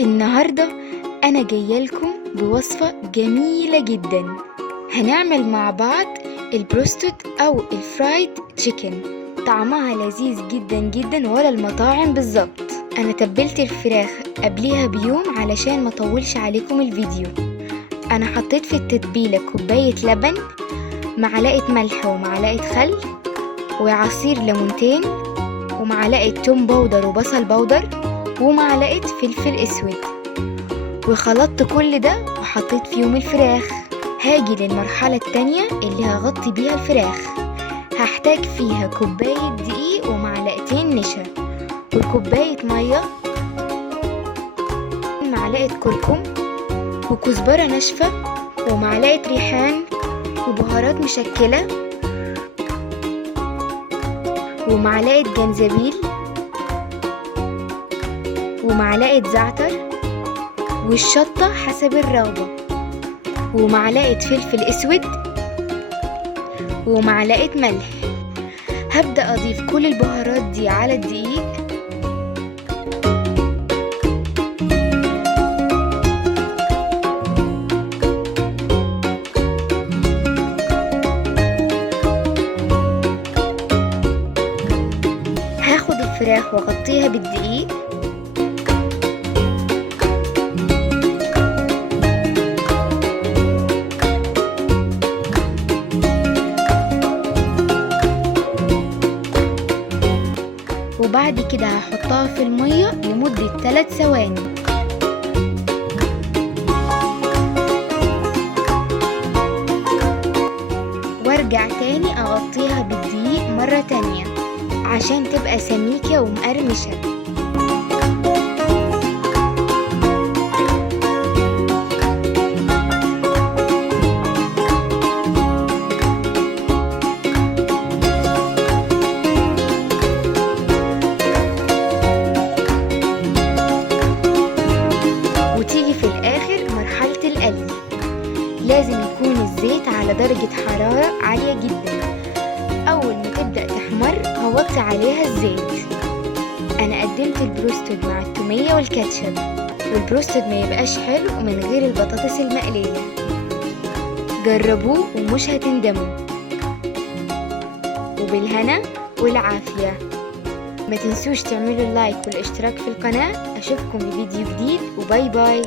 النهاردة أنا جاية لكم بوصفة جميلة جدا. هنعمل مع بعض البروستد أو الفرايد تشيكن. طعمها لذيذ جدا جدا ولا المطاعم بالظبط. أنا تبلت الفراخ قبليها بيوم علشان ما اطولش عليكم الفيديو. أنا حطيت في التتبيلة كوباية لبن، معلقة ملح ومعلقة خل وعصير ليمونتين ومعلقة توم باودر وبصل باودر ومعلقة فلفل اسود، وخلطت كل ده وحطيت فيهم الفراخ. هاجي للمرحلة التانية اللي هغطي بيها الفراخ. هحتاج فيها كوباية دقيق ومعلقتين نشا وكوباية مية، معلقة كركم وكزبرة ناشفة ومعلقة ريحان وبهارات مشكلة ومعلقة جنزبيل ومعلقة زعتر والشطة حسب الرغبة ومعلقة فلفل اسود ومعلقة ملح. هبدأ أضيف كل البهارات دي على الدقيق. هاخد الفراخ واغطيها بالدقيق وبعد كده هحطها في المية لمدة 3 ثواني. وارجع تاني اغطيها بالدقيق مرة تانية عشان تبقى سميكة ومقرمشة. لازم يكون الزيت على درجة حرارة عالية جدا. أول ما تبدأ تحمر هوطي عليها الزيت. أنا قدمت البروستد مع التومية والكاتشب، والبروستد ما يبقاش حلو من غير البطاطس المقلية. جربوه ومش هتندموا. وبالهنا والعافية. ما تنسوش تعملوا اللايك والاشتراك في القناة. أشوفكم بفيديو جديد وباي باي.